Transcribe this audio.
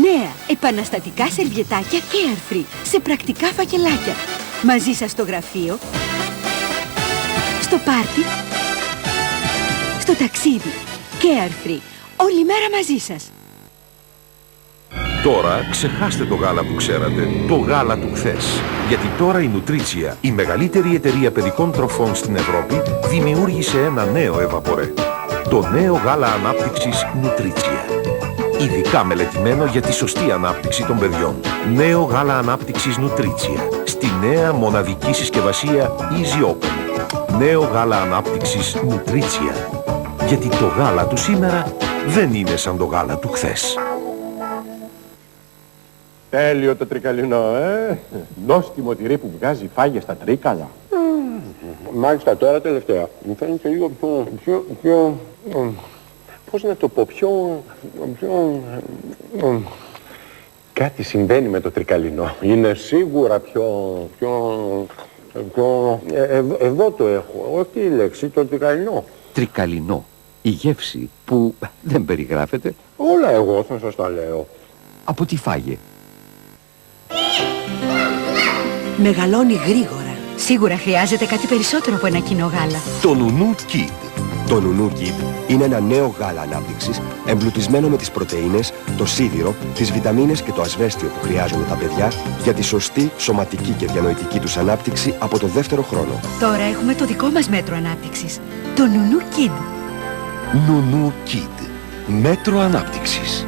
Νέα επαναστατικά σερβιετάκια Carefree σε πρακτικά φακελάκια. Μαζί σας στο γραφείο, στο πάρτι, στο ταξίδι. Carefree. Όλη μέρα μαζί σας. Τώρα ξεχάστε το γάλα που ξέρατε, το γάλα του χθες. Γιατί τώρα η Nutritia, η μεγαλύτερη εταιρεία παιδικών τροφών στην Ευρώπη, δημιούργησε ένα νέο εβαπορέ. Το νέο γάλα ανάπτυξης Nutritia. Ειδικά μελετημένο για τη σωστή ανάπτυξη των παιδιών. Νέο γάλα ανάπτυξης Nutritia. Στη νέα μοναδική συσκευασία Easy Open. Νέο γάλα ανάπτυξης Nutritia. Γιατί το γάλα του σήμερα δεν είναι σαν το γάλα του χθες. Τέλειο το τρικαλινό, Νόστιμο τυρί που βγάζει φάγες στα τρίκαλα. Μάλιστα τώρα τελευταία. Μου φαίνεται λίγο πιο... Πώς να το πω, κάτι συμβαίνει με το τρικαλινό. Είναι σίγουρα εδώ το έχω, όχι η λέξη, το τρικαλινό. Τρικαλινό. Η γεύση που δεν περιγράφεται. Όλα εγώ θα σας τα λέω. Από τι φάγε. Μεγαλώνει γρήγορα. Σίγουρα χρειάζεται κάτι περισσότερο από ένα κοινό γάλα. Το Nunu Kid. Το Nunu Kid είναι ένα νέο γάλα ανάπτυξης εμπλουτισμένο με τις πρωτεΐνες, το σίδηρο, τις βιταμίνες και το ασβέστιο που χρειάζονται τα παιδιά για τη σωστή σωματική και διανοητική τους ανάπτυξη από το δεύτερο χρόνο. Τώρα έχουμε το δικό μας μέτρο ανάπτυξης. Το Nunu Kid. Nunu Kid. Μέτρο ανάπτυξης.